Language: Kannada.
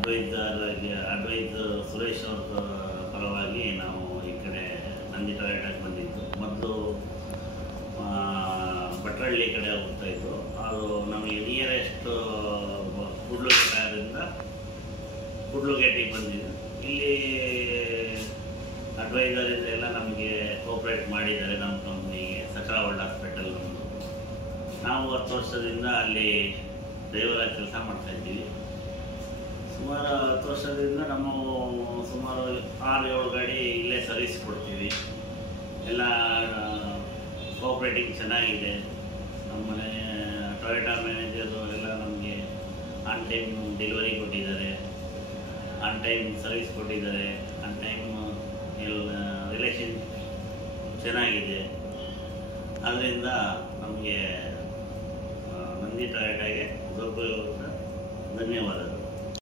ಅಡ್ವೈಸ್ ಸುರೇಶ್ ಅವ್ರ ಪರವಾಗಿ ನಾವು ಈ ಕಡೆ ನಂದಿ ಟೊಯೋಟಾಕ್ಕೆ ಬಂದಿದ್ದು. ಮೊದಲು ಭಟ್ರಳ್ಳಿ ಕಡೆ ಹೋಗ್ತಾಯಿತ್ತು, ಅದು ನಮಗೆ ನಿಯರೆಸ್ಟ್ ಕೂಡ್ಲುಗೇಟದಿಂದ ಕೂಡ್ಲುಗೇಟಿಗೆ ಬಂದಿದ್ದು. ಇಲ್ಲಿ ಅಡ್ವೈಸರಿಂದ ಎಲ್ಲ ನಮಗೆ ಕೋಆಪ್ರೇಟ್ ಮಾಡಿದ್ದಾರೆ. ನಮ್ಮ ಕಂಪ್ನಿಗೆ ಸಕ್ರಾವಲ್ಡ್ ಹಾಸ್ಪಿಟಲ್ ನಮ್ಮದು. ನಾವು 10 ವರ್ಷದಿಂದ ಅಲ್ಲಿ ಡ್ರೈವರಾಗಿ ಕೆಲಸ ಮಾಡ್ತಾಯಿದ್ದೀವಿ. ಸುಮಾರು 10 ವರ್ಷದಿಂದ ನಮ್ಮ ಸುಮಾರು 6-7 ಗಾಡಿ ಇಲ್ಲೇ ಸರ್ವಿಸ್ ಕೊಡ್ತೀವಿ. ಎಲ್ಲ ಕೋಆಪ್ರೇಟಿಂಗ್ ಚೆನ್ನಾಗಿದೆ. ನಮ್ಮನೆ ಟೊಯೋಟಾ ಮ್ಯಾನೇಜರು ಎಲ್ಲ ನಮಗೆ ಆನ್ ಟೈಮ್ ಡೆಲಿವರಿ ಕೊಟ್ಟಿದ್ದಾರೆ, ಆನ್ ಟೈಮ್ ಸರ್ವಿಸ್ ಕೊಟ್ಟಿದ್ದಾರೆ, ಆನ್ ಟೈಮ್ ಎಲ್ಲ ರಿಲೇಷನ್ ಚೆನ್ನಾಗಿದೆ. ಆದ್ದರಿಂದ ನಮಗೆ ನಂದಿ ಟೊಯೋಟಾಗೆ ಧನ್ಯವಾದಗಳು.